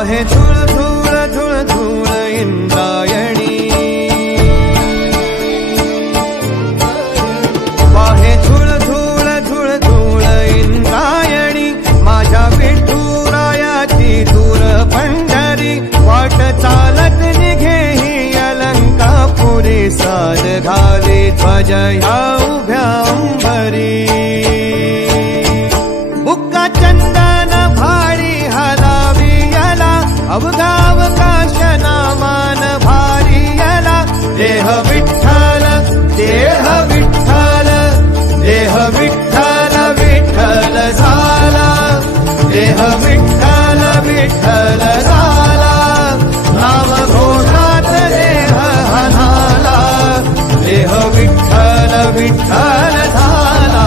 वाहे धूळ धूळ धूळ धूळ इंद्रायणी, वाहे धूळ धूळ धूळ धूळ इंद्रायणी, माझ्या विठुरायाची दूर पंढरी, वाट चालत निघे ही अलंकापुरी, साद घाले ध्वज ह्या उभ्या अंबरी, बुक्का चंदन भाळी हलावी याला, अवघावकाश नामान भारी याला, देह विठ्ठल देह विठ्ठल देह विठ्ठल विठ्ठल झाला, देह विठ्ठल विठ्ठल झाला, नाम घोषात देह हनाला, देह विठ्ठल विठ्ठल झाला,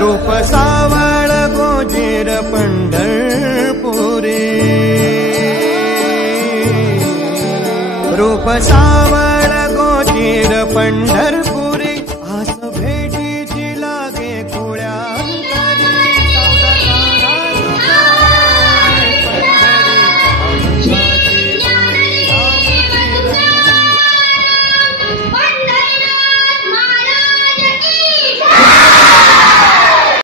रूप सावळ गोजीर पंढरपुरी, रूप सावळ गोजीर पंढरपुरी,